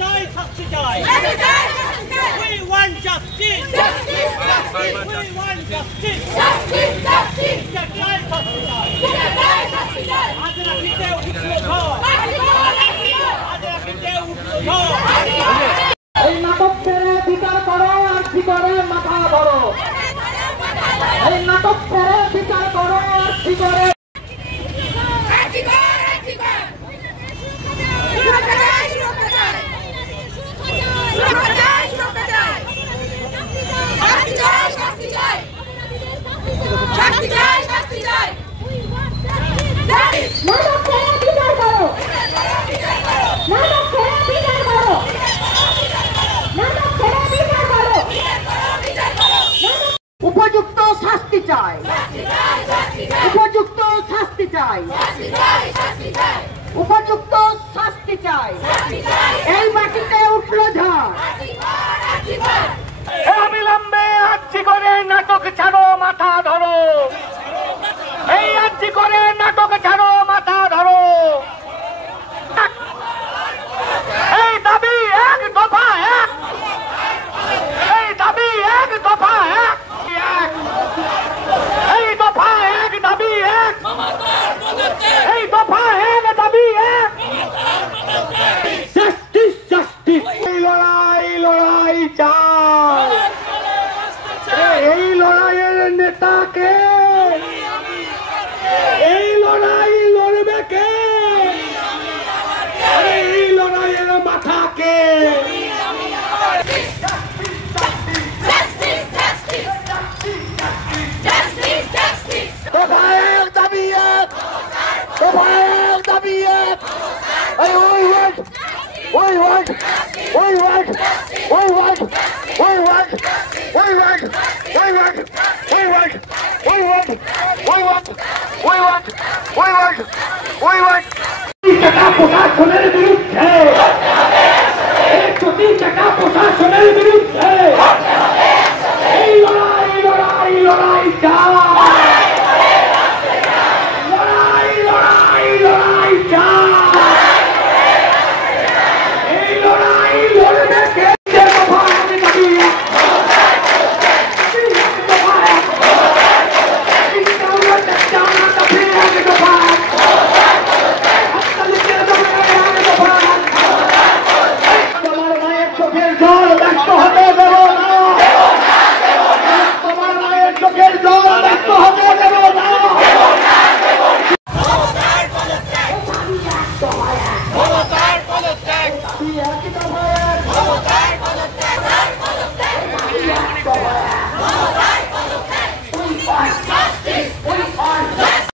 চাই শাস্তি চাই we want justice we want justice চাই শাস্তি চাই আজ রাখিতে উঠলো ঝড় আজ রাখিতে উঠলো ঝড় এই নাটক ছেড়ে বিচার করো আর শিকরে মাথা ধরো এই নাটক ছেড়ে বিচার করো আর শিকরে উপযুক্ত শাস্তি চাই উপযুক্ত শাস্তি চাই উপযুক্ত শাস্তি চাই এই মাটিতে উঠল ঝড় অবিলম্বে আর্জি করে নাটক ছাড়ো মাথা ধরো এই আর্জি করে নাটক ছাড়ো মাথা ধরো এই দাবি এক দফা এক এই দাবি এক দফা এক এই দফা এক দাবি এক এই দফা এক দাবি এক জাস্টিস জাস্টিস এই লড়াই চাই এই লড়াইয়ের নেতাকে এই লড়াই লড়বে কে এই লড়াইয়ের মাথাকে প্রশাসনের বিরুদ্ধে 103 টাকা প্রশাসনের বিরুদ্ধে এই লড়াই লড়াই লড়াই চাই লড়াই লড়াই লড়াই চাই এই লড়াই লড়বে কে কি